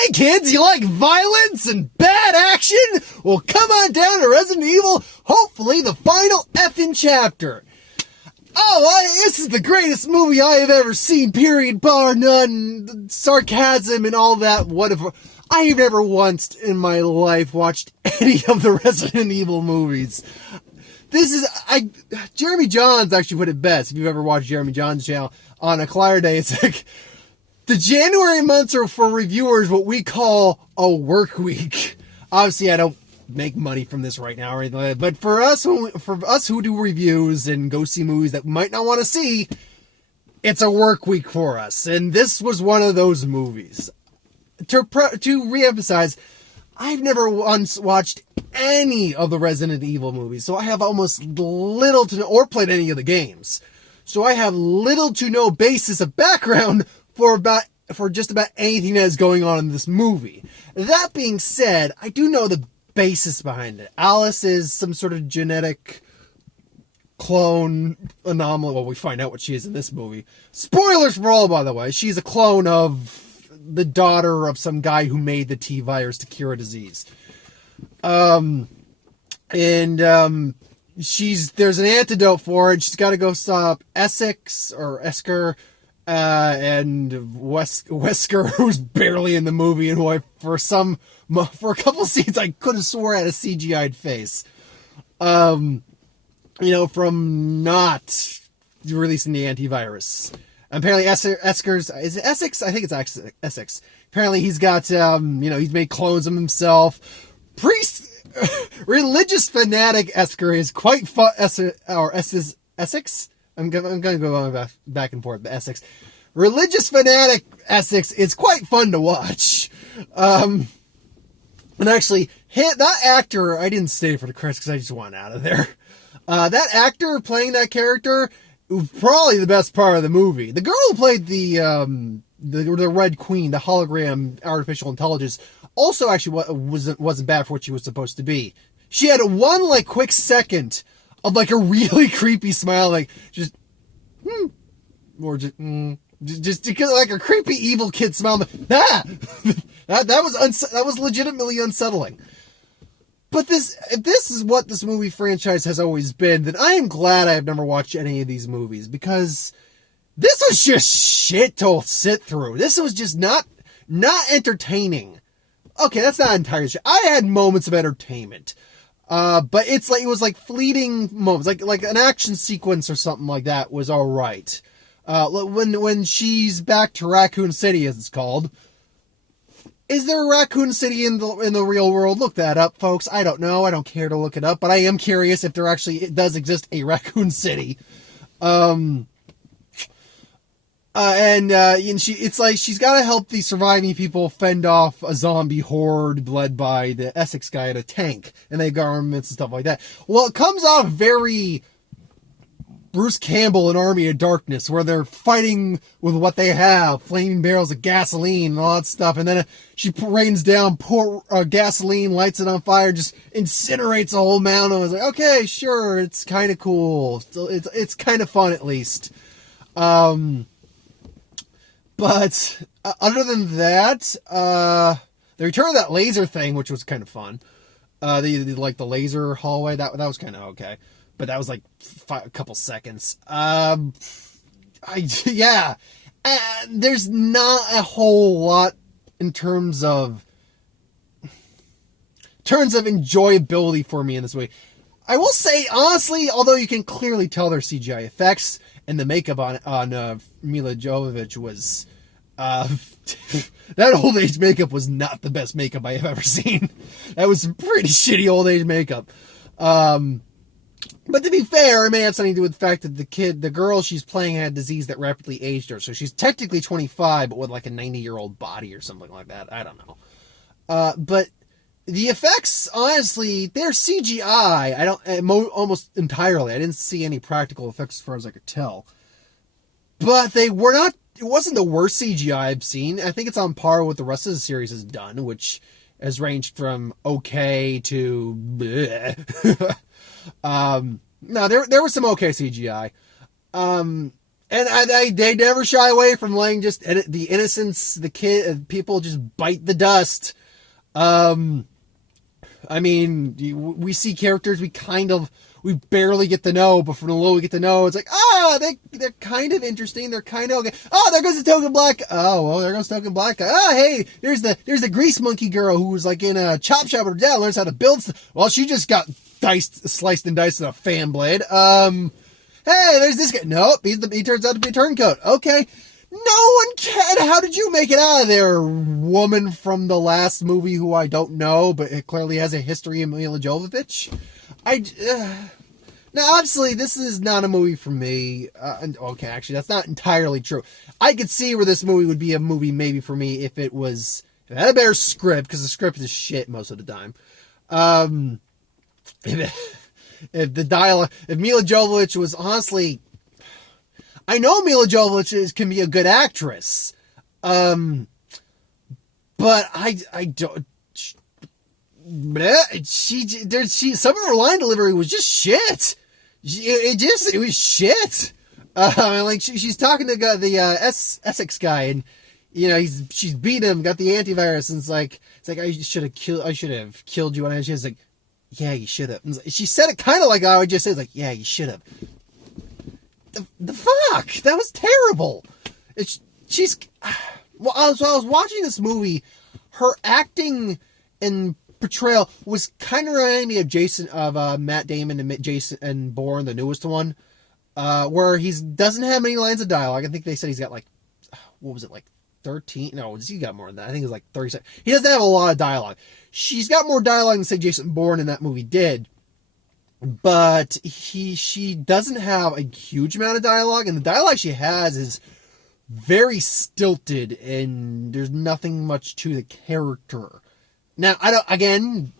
Hey kids, you like violence and bad action? Well, come on down to Resident Evil, hopefully the final effing chapter. This is the greatest movie I have ever seen, period, bar none, sarcasm and all that, whatever. I have never once in my life watched any of the Resident Evil movies. Jeremy Johns actually put it best, if you've ever watched Jeremy Johns' channel, on a Collider Day. It's like, the January months are for reviewers what we call a work week. Obviously, I don't make money from this right now or anything like that, but for us who do reviews and go see movies that we might not want to see, it's a work week for us. And this was one of those movies. To reemphasize, I've never once watched any of the Resident Evil movies, so I have almost little to know, or played any of the games. So I have little to no basis of background for just about anything that is going on in this movie. That being said, I do know the basis behind it. Alice is some sort of genetic clone anomaly. Well, we find out what she is in this movie. Spoilers for all, by the way. She's a clone of the daughter of some guy who made the T-virus to cure a disease. There's an antidote for it. She's got to go stop Esker, and Wesker, who's barely in the movie, and who for a couple scenes I could have swore had a CGI'd face. From not releasing the antivirus. Apparently Esker's, is it Essex? I think it's Essex. Apparently he's got, he's made clones of himself. Religious fanatic Esker is quite fun, Essex? I'm going to go back and forth, but Essex. Religious fanatic Essex is quite fun to watch. And actually, that actor, I didn't stay for the credits because I just want out of there. That actor playing that character was probably the best part of the movie. The girl who played the Red Queen, the hologram artificial intelligence, also actually wasn't bad for what she was supposed to be. She had one quick second of a really creepy smile, just because a creepy evil kid smile. That was legitimately unsettling. But if this is what this movie franchise has always been, then I am glad I have never watched any of these movies, because this was just shit to sit through. This was just not entertaining. Okay, that's not entirely shit. I had moments of entertainment. But it was fleeting moments, like an action sequence or something like that was all right. When she's back to Raccoon City, as it's called. Is there a Raccoon City in the real world? Look that up, folks. I don't know. I don't care to look it up, but I am curious if there actually does exist a Raccoon City. She's got to help these surviving people fend off a zombie horde led by the Essex guy in a tank, and they have armaments and stuff like that. Well, it comes off very Bruce Campbell in Army of Darkness, where they're fighting with what they have, flaming barrels of gasoline and all that stuff, and then she rains down gasoline, lights it on fire, just incinerates a whole mountain. I was like, okay, sure, it's kind of cool. It's kind of fun, at least. But other than that, the return of that laser thing, which was kind of fun. The laser hallway, that was kind of okay. But that was a couple seconds. There's not a whole lot in terms of enjoyability for me in this movie. I will say, honestly, although you can clearly tell their CGI effects and the makeup on Milla Jovovich was... that old age makeup was not the best makeup I have ever seen. That was some pretty shitty old age makeup. But to be fair, it may have something to do with the fact that the girl she's playing had a disease that rapidly aged her. So she's technically 25, but with a 90-year-old body or something like that. I don't know. But the effects, honestly, they're CGI. Almost entirely. I didn't see any practical effects as far as I could tell. But they were not. It wasn't the worst CGI I've seen. I think it's on par with what the rest of the series has done, which has ranged from okay to bleh. No, there was some okay CGI. And they never shy away from letting just the innocents, the people just bite the dust. I mean, we see characters we barely get to know, but from the little we get to know, it's like, they're kind of interesting. They're kind of okay. Oh, there goes the token black. Oh, well, there goes token black guy. Oh, hey, there's the grease monkey girl who was like in a chop shop with her dad, learns how to build stuff. Well, she just got sliced and diced with a fan blade. Hey, there's this guy. Nope, he turns out to be a turncoat. Okay. No one can. How did you make it out of there, woman from the last movie who I don't know, but it clearly has a history in Milla Jovovich? Now, obviously, this is not a movie for me. Okay, actually, that's not entirely true. I could see where this movie would be a movie maybe for me if it had a better script, because the script is shit most of the time. If the dialogue, if Milla Jovovich was honestly, I know Milla Jovovich can be a good actress, but I don't. Some of her line delivery was just shit. It was shit. Like she's talking to the Essex guy, and she's beat him, got the antivirus, and it's like I should have killed you, and she's like, yeah, you should have. She said it kind of like I would just say, it's like, yeah, you should have. The fuck? That was terrible. Well, I was watching this movie, her acting and portrayal was kind of reminding me of Matt Damon and Jason Bourne, the newest one, where he doesn't have many lines of dialogue. I think they said he's got 13? No, he got more than that. I think it's like 30 seconds. He doesn't have a lot of dialogue. She's got more dialogue than, say, Jason Bourne in that movie did. But she doesn't have a huge amount of dialogue, and the dialogue she has is very stilted, and there's nothing much to the character. Now, I'm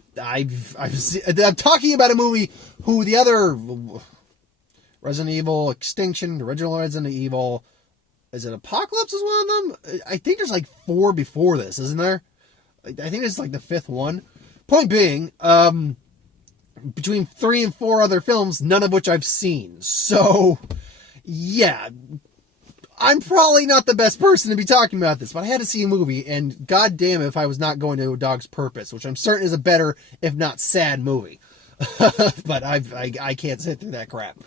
talking about a movie who the other Resident Evil Extinction, the original Resident Evil, is it Apocalypse is one of them? I think there's like 4 before this, isn't there? I think it's like the 5th one. Point being, between 3 and 4 other films, none of which I've seen. So, yeah, I'm probably not the best person to be talking about this, but I had to see a movie, and goddamn if I was not going to A Dog's Purpose, which I'm certain is a better, if not sad, movie. But I can't sit through that crap.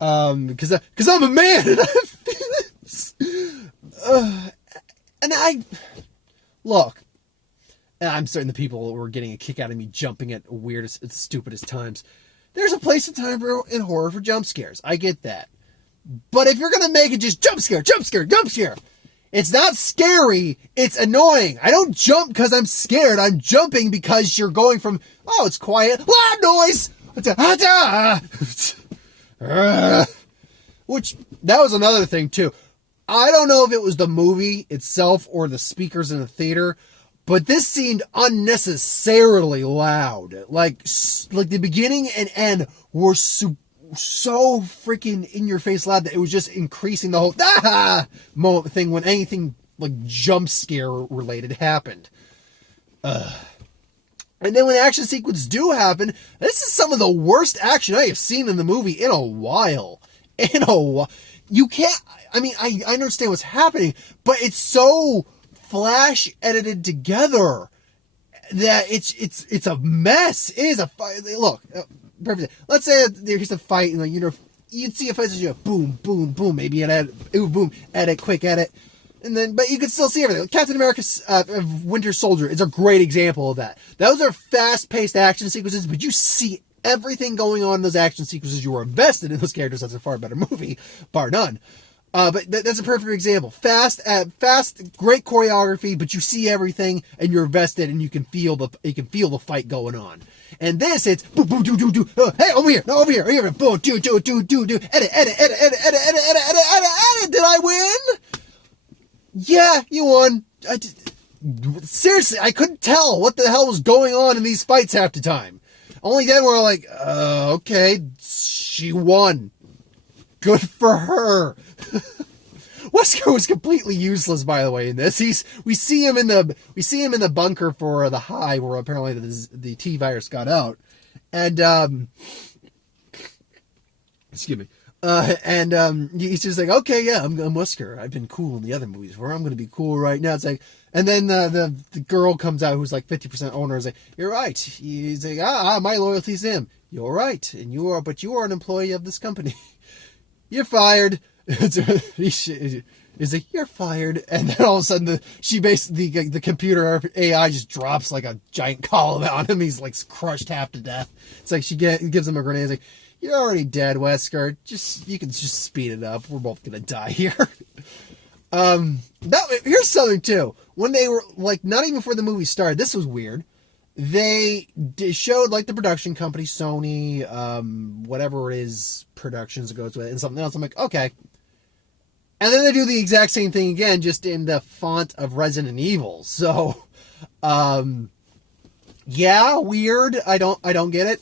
Because I'm a man, and look, and I'm certain the people were getting a kick out of me jumping at weirdest, stupidest times. There's a place and time in horror for jump scares. I get that. But if you're going to make it just jump scare, it's not scary, it's annoying. I don't jump because I'm scared. I'm jumping because you're going from, oh, it's quiet, loud noise, which, that was another thing too. I don't know if it was the movie itself or the speakers in the theater, but this seemed unnecessarily loud. Like the beginning and end were so freaking in your face loud that it was just increasing the whole moment thing when anything like jump scare related happened. And then when the action sequences do happen, this is some of the worst action I have seen in the movie in a while. You can't, I understand what's happening, but it's so flash edited together that it's a mess. It is a fight. Look, perfect. Let's say there's a fight, and you'd see a fight, boom, boom, boom, maybe an edit, ooh, boom, edit, quick edit, and then, but you could still see everything. Captain America's Winter Soldier is a great example of that. Those are fast-paced action sequences, but you see everything going on in those action sequences. You were invested in those characters. That's a far better movie, bar none. But that's a perfect example. Fast, great choreography, but you see everything and you're invested and you can feel the fight going on. And this, it's boom, boom, do, do, do. Hey, over here, boom, do, edit. Did I win? Yeah, you won. Seriously, I couldn't tell what the hell was going on in these fights half the time. Only then we're like, okay, she won. Good for her. Wesker was completely useless, by the way, in this. We see him in the bunker for the High, where apparently the T virus got out, and excuse me. He's just like, okay, yeah, I'm Wesker. I've been cool in the other movies. Where I'm going to be cool right now. It's like, and then the girl comes out who's like 50% owner. Is like, you're right. He's like, my loyalty's him. You're right, and but you are an employee of this company. You're fired. He's like, you're fired, and then all of a sudden the computer AI just drops like a giant column on him. He's like crushed half to death. It's like she gives him a grenade. It's like, you're already dead, Wesker. You can just speed it up. We're both gonna die here. Here's something too. When they were like, not even before the movie started, this was weird. They showed like the production company, Sony, whatever it is, productions it goes with, and something else. I'm like, okay. And then they do the exact same thing again, just in the font of Resident Evil. So, yeah, weird. I don't get it.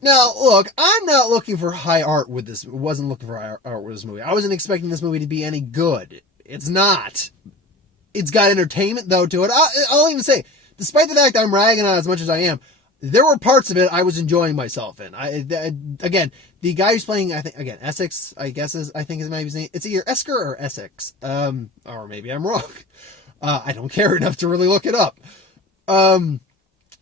Now, look, I'm not looking for high art with this. Wasn't looking for high art with this movie. I wasn't expecting this movie to be any good. It's not. It's got entertainment though to it. I'll even say, despite the fact I'm ragging on it as much as I am, there were parts of it I was enjoying myself in. Again, the guy who's playing, I think, again, Essex, I guess I think his name. It's either Esker or Essex. Or maybe I'm wrong. I don't care enough to really look it up.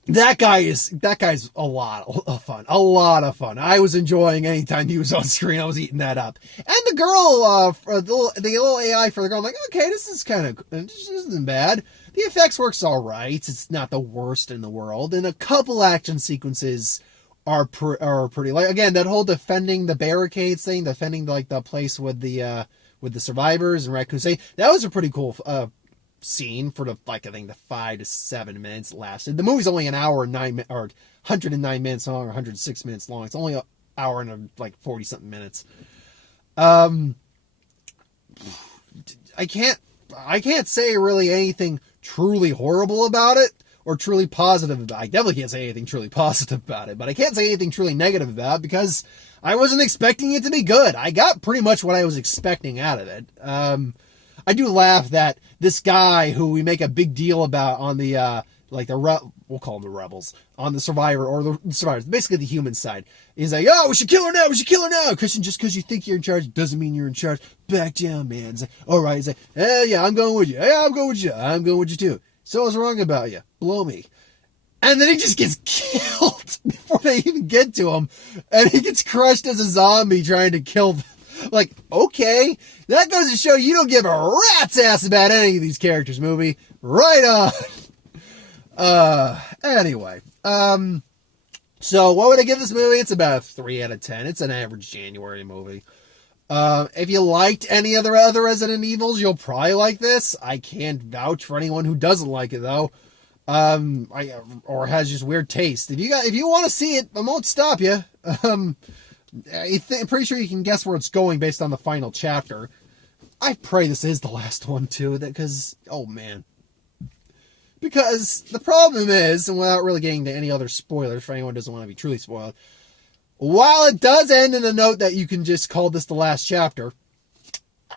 That guy's a lot of fun. A lot of fun. I was enjoying any time he was on screen. I was eating that up. And the girl, the little AI for the girl, I'm like, okay, this isn't bad. The effects works all right. It's not the worst in the world. And a couple action sequences are pretty, like, again, that whole defending the barricades thing, defending like the place with the survivors and Raccoon City, that was a pretty cool scene for the, like, I think the 5 to 7 minutes it lasted. The movie's only an hour and 9 or 109 minutes long or 106 minutes long. It's only an hour and like 40 something minutes. I can't say really anything truly horrible about it or truly positive about it. I definitely can't say anything truly positive about it, but I can't say anything truly negative about it because I wasn't expecting it to be good. I got pretty much what I was expecting out of it. I do laugh that this guy who we make a big deal about on the, we'll call them the rebels, on the survivor, or the survivors, basically the human side, is like, oh, we should kill her now, Christian, just because you think you're in charge doesn't mean you're in charge. Back down, man. It's like, all right. He's like, yeah, I'm going with you. Yeah, I'm going with you too. So what's wrong about you? Blow me. And then he just gets killed before they even get to him. And he gets crushed as a zombie trying to kill them. Like, okay, that goes to show you don't give a rat's ass about any of these characters, movie. Right on. Anyway, so what would I give this movie? It's about a 3 out of 10. It's an average January movie. If you liked any of the other Resident Evils, you'll probably like this. I can't vouch for anyone who doesn't like it though. Or has just weird taste. If you want to see it, I won't stop you. I'm pretty sure you can guess where it's going based on the final chapter. I pray this is the last one too, because, oh man. Because the problem is, and without really getting to any other spoilers for anyone who doesn't want to be truly spoiled, while it does end in a note that you can just call this the last chapter,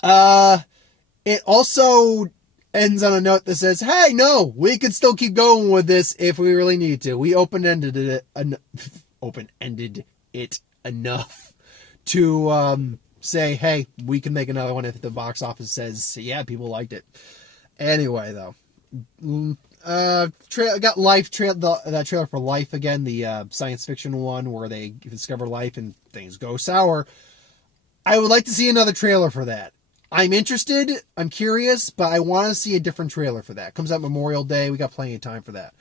it also ends on a note that says, hey, no, we could still keep going with this if we really need to. We open-ended it enough to say, hey, we can make another one if the box office says, yeah, people liked it. Anyway, though, got Life, that trailer for Life again, the science fiction one where they discover life and things go sour. I would like to see another trailer for that. I'm interested, I'm curious, but I want to see a different trailer for that. Comes out Memorial Day, we got plenty of time for that.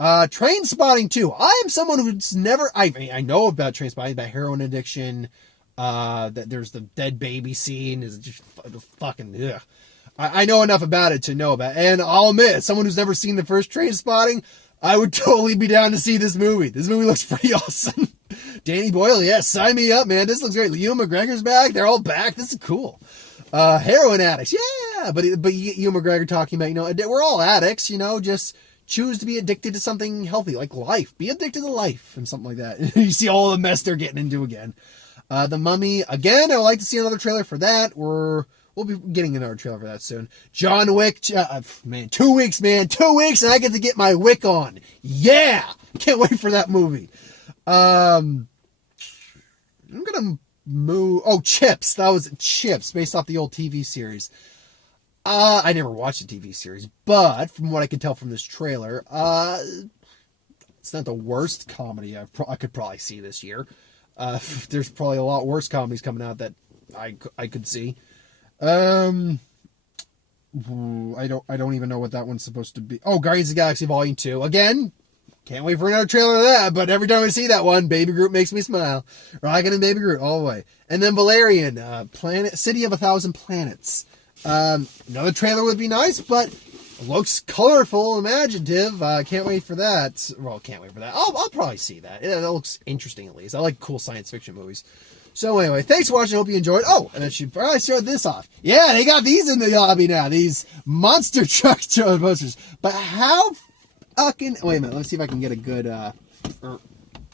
Trainspotting 2. I am someone who's never, I know about Trainspotting, about heroin addiction, that there's the dead baby scene, is just fucking, ugh. I know enough about it to know about it. And I'll admit, as someone who's never seen the first Trainspotting, I would totally be down to see this movie. This movie looks pretty awesome. Danny Boyle, yeah, sign me up, man. This looks great. Ewan McGregor's back. They're all back. This is cool. Heroin addicts, yeah. But Ewan McGregor talking about, we're all addicts, just choose to be addicted to something healthy, like life. Be addicted to life and something like that. You see all the mess they're getting into again. The Mummy, again, I would like to see another trailer for that. We'll be getting another trailer for that soon. John Wick, 2 weeks, man. 2 weeks and I get to get my Wick on. Yeah! Can't wait for that movie. I'm gonna Chips. That was Chips, based off the old TV series. I never watched the TV series, but from what I can tell from this trailer, it's not the worst comedy I could probably see this year. There's probably a lot worse comedies coming out that I could see. I don't even know what that one's supposed to be. Oh, Guardians of the Galaxy Volume 2. Again, can't wait for another trailer of that, but every time I see that one, Baby Groot makes me smile. Rockin' and Baby Groot all the way. And then Valerian, City of a Thousand Planets. Another trailer would be nice, but it looks colorful, imaginative. Can't wait for that. Well, can't wait for that. I'll probably see that. That looks interesting, at least. I like cool science fiction movies. So anyway, thanks for watching. Hope you enjoyed. Oh, and I should probably start this off. Yeah, they got these in the lobby now. These monster truck posters. But how fucking... Wait a minute. Let me see if I can get a good... Let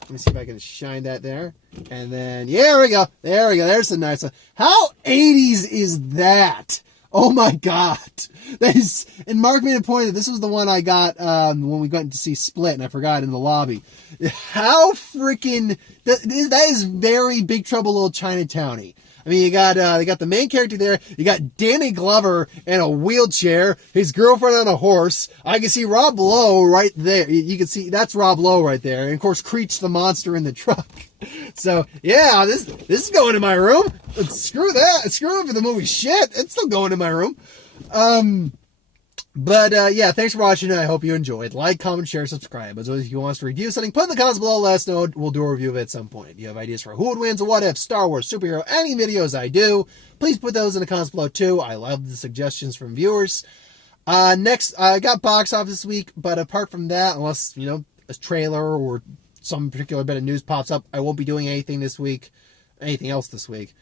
me see if I can shine that there. And then... Yeah, there we go. There we go. There's the nice one. How 80s is that? Oh my god. That is... And Mark made a point that this was the one I got when we went to see Split, and I forgot in the lobby. How freaking... That is very Big Trouble Little Chinatown-y. I mean, you got they got the main character there. You got Danny Glover in a wheelchair. His girlfriend on a horse. I can see Rob Lowe right there. You can see that's Rob Lowe right there. And of course, Creech the monster in the truck. So yeah, this is going in my room. Screw that. Screw it for the movie. Shit, it's still going in my room. But yeah, thanks for watching. I hope you enjoyed. Like, comment, share, subscribe. As always, if you want us to review something, put in the comments below. Let us know. We'll do a review of it at some point. If you have ideas for who would win, what if, Star Wars, superhero, any videos I do, please put those in the comments below too. I love the suggestions from viewers. Next, I got box office this week, but apart from that, unless, you know, a trailer or some particular bit of news pops up, I won't be doing anything else this week.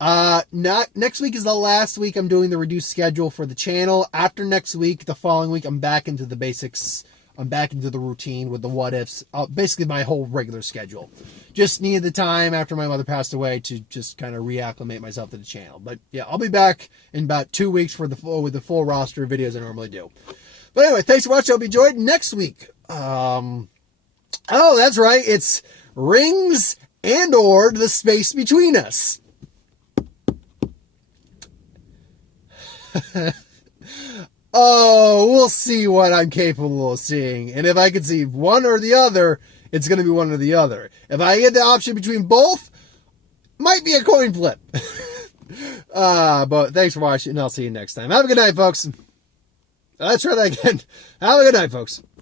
Next week is the last week I'm doing the reduced schedule for the channel. After next week, the following week, I'm back into the basics. I'm back into the routine with the what ifs. Basically my whole regular schedule. Just needed the time after my mother passed away to just kind of reacclimate myself to the channel. But yeah, I'll be back in about 2 weeks with the full roster of videos I normally do. But anyway, thanks for watching. I hope you enjoyed. Next week, oh, that's right. It's Rings and or The Space Between Us. Oh, we'll see what I'm capable of seeing. And if I can see one or the other, it's going to be one or the other. If I get the option between both, might be a coin flip. But thanks for watching, and I'll see you next time. Have a good night, folks. Let's try that again. Have a good night, folks.